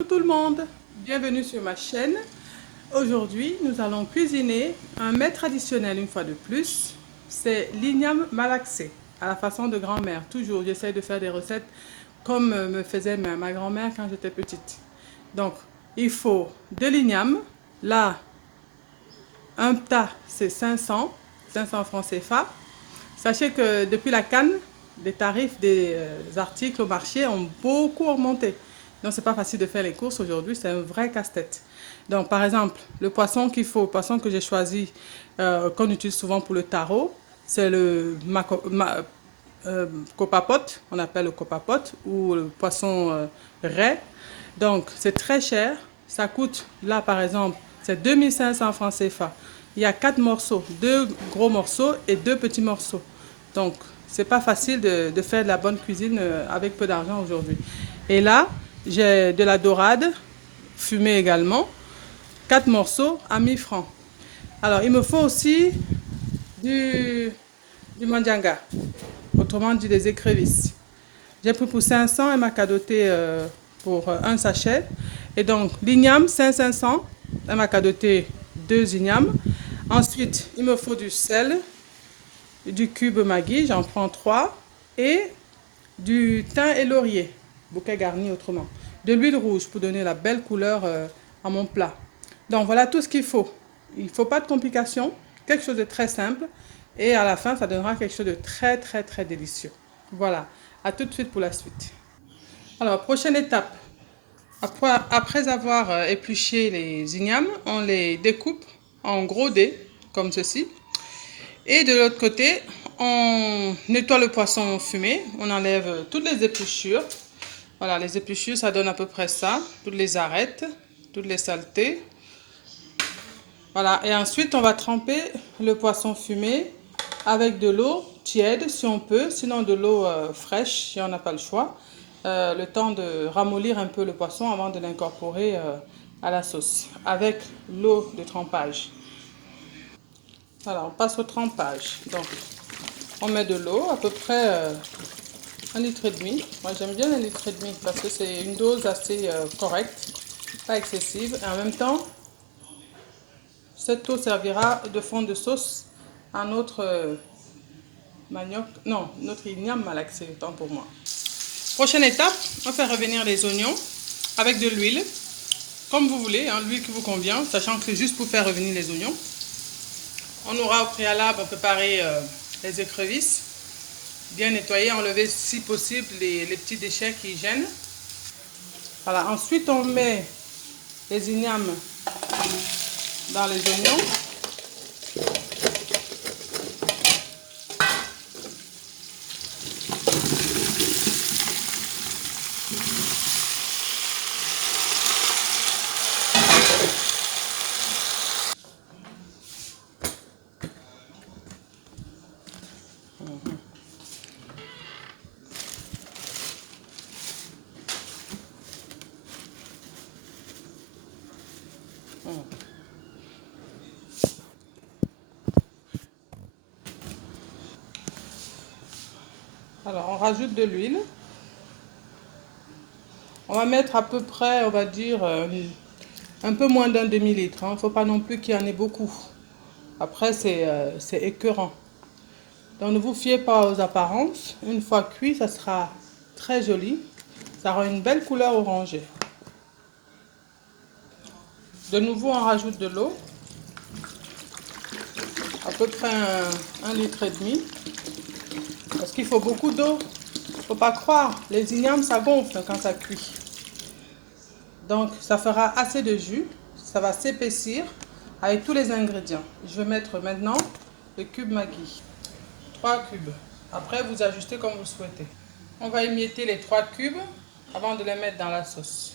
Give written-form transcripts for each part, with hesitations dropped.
Bonjour tout le monde, bienvenue sur ma chaîne. Aujourd'hui, nous allons cuisiner un mets traditionnel une fois de plus. C'est l'igname malaxé, à la façon de grand-mère. Toujours, j'essaie de faire des recettes comme me faisait ma grand-mère quand j'étais petite. Donc, il faut de l'igname. Là, un tas, c'est 500 francs CFA. Sachez que depuis la canne, les tarifs des articles au marché ont beaucoup augmenté. Donc, c'est pas facile de faire les courses aujourd'hui, c'est un vrai casse-tête. Donc, par exemple, le poisson qu'il faut, le poisson que j'ai choisi, qu'on utilise souvent pour le taro, c'est le copapote, on appelle le copapote, ou le poisson raie. Donc, c'est très cher. Ça coûte, là, par exemple, c'est 2500 francs CFA. Il y a 4 morceaux, 2 gros morceaux et 2 petits morceaux. Donc, c'est pas facile de faire de la bonne cuisine avec peu d'argent aujourd'hui. Et là, j'ai de la dorade, fumée également, 4 morceaux à 1000 francs. Alors, il me faut aussi du, du mandianga, autrement dit des écrevisses. J'ai pris pour 500 et m'a cadoté pour un sachet. Et donc, l'igname, 500, elle m'a cadoté 2 ignames. Ensuite, il me faut du sel, du cube Maggi, j'en prends 3. Et du thym et laurier, bouquet garni autrement. De l'huile rouge pour donner la belle couleur à mon plat. Donc, voilà tout ce qu'il faut. Il ne faut pas de complications, quelque chose de très simple. Et à la fin, ça donnera quelque chose de très, très, très délicieux. Voilà. À tout de suite pour la suite. Alors, prochaine étape. Après avoir épluché les ignames, on les découpe en gros dés, comme ceci. Et de l'autre côté, on nettoie le poisson fumé. On enlève toutes les épluchures. Voilà, les épluchures, ça donne à peu près ça. Toutes les arêtes, toutes les saletés. Voilà, et ensuite, on va tremper le poisson fumé avec de l'eau tiède, si on peut. Sinon, de l'eau fraîche, si on n'a pas le choix. Le temps de ramollir un peu le poisson avant de l'incorporer à la sauce. Avec l'eau de trempage. Voilà, on passe au trempage. Donc, on met de l'eau, à peu près 1,5 litre. Moi, j'aime bien 1,5 litre parce que c'est une dose assez correcte, pas excessive. Et en même temps, cette eau servira de fond de sauce à notre manioc, non, notre igname malaxé, autant pour moi. Prochaine étape, on fait revenir les oignons avec de l'huile, comme vous voulez, hein, l'huile qui vous convient, sachant que c'est juste pour faire revenir les oignons. On aura au préalable préparé les écrevisses, bien nettoyer, enlever si possible les petits déchets qui gênent. Voilà, ensuite on met les ignames dans les oignons. Alors on rajoute de l'huile. On va mettre à peu près, on va dire, un peu moins d'un demi-litre. Il ne faut pas non plus qu'il y en ait beaucoup. Après, c'est écœurant. Donc ne vous fiez pas aux apparences. Une fois cuit, ça sera très joli. Ça aura une belle couleur orangée. De nouveau, on rajoute de l'eau. À peu près 1,5 litre. Parce qu'il faut beaucoup d'eau. Il ne faut pas croire. Les ignames, ça gonfle quand ça cuit. Donc, ça fera assez de jus. Ça va s'épaissir avec tous les ingrédients. Je vais mettre maintenant le cube Maggi. 3 cubes. Après, vous ajustez comme vous souhaitez. On va émietter les 3 cubes avant de les mettre dans la sauce.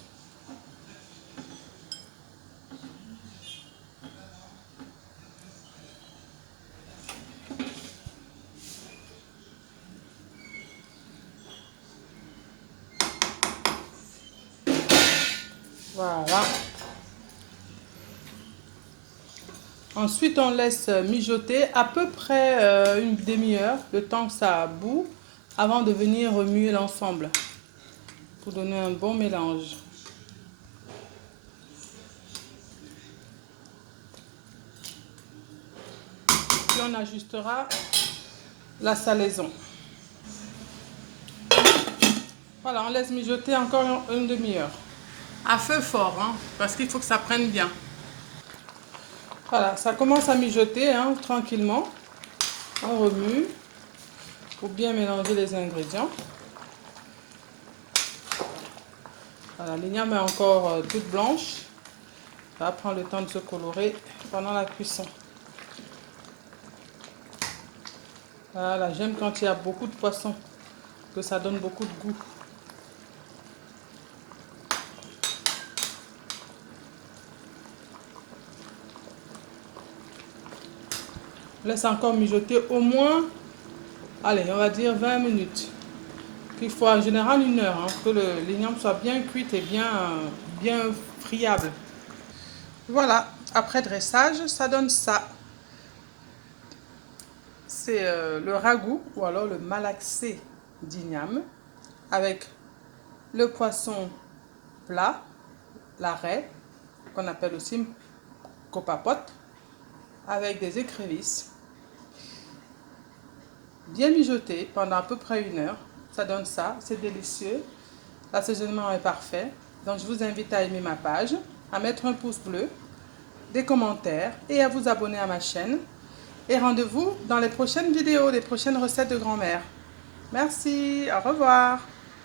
Voilà. Ensuite, on laisse mijoter à peu près une demi-heure, le temps que ça bout, avant de venir remuer l'ensemble pour donner un bon mélange. on ajustera la salaison. Voilà, on laisse mijoter encore une demi-heure. À feu fort, hein, parce qu'il faut que ça prenne bien. Voilà, ça commence à mijoter hein, tranquillement. On remue pour bien mélanger les ingrédients. Voilà, l'igname est encore toute blanche. Ça va prendre le temps de se colorer pendant la cuisson. Voilà, j'aime quand il y a beaucoup de poisson, que ça donne beaucoup de goût. On laisse encore mijoter au moins, allez, on va dire 20 minutes. Il faut en général 1 heure, hein, que l'igname soit bien cuite et bien friable. Voilà, après dressage, ça donne ça. C'est le ragoût ou alors le malaxé d'igname avec le poisson plat, la raie, qu'on appelle aussi copapote, avec des écrevisses, bien mijoté pendant à peu près 1 heure. Ça donne ça, c'est délicieux. L'assaisonnement est parfait. Donc je vous invite à aimer ma page, à mettre un pouce bleu, des commentaires et à vous abonner à ma chaîne. Et rendez-vous dans les prochaines vidéos, les prochaines recettes de grand-mère. Merci, au revoir.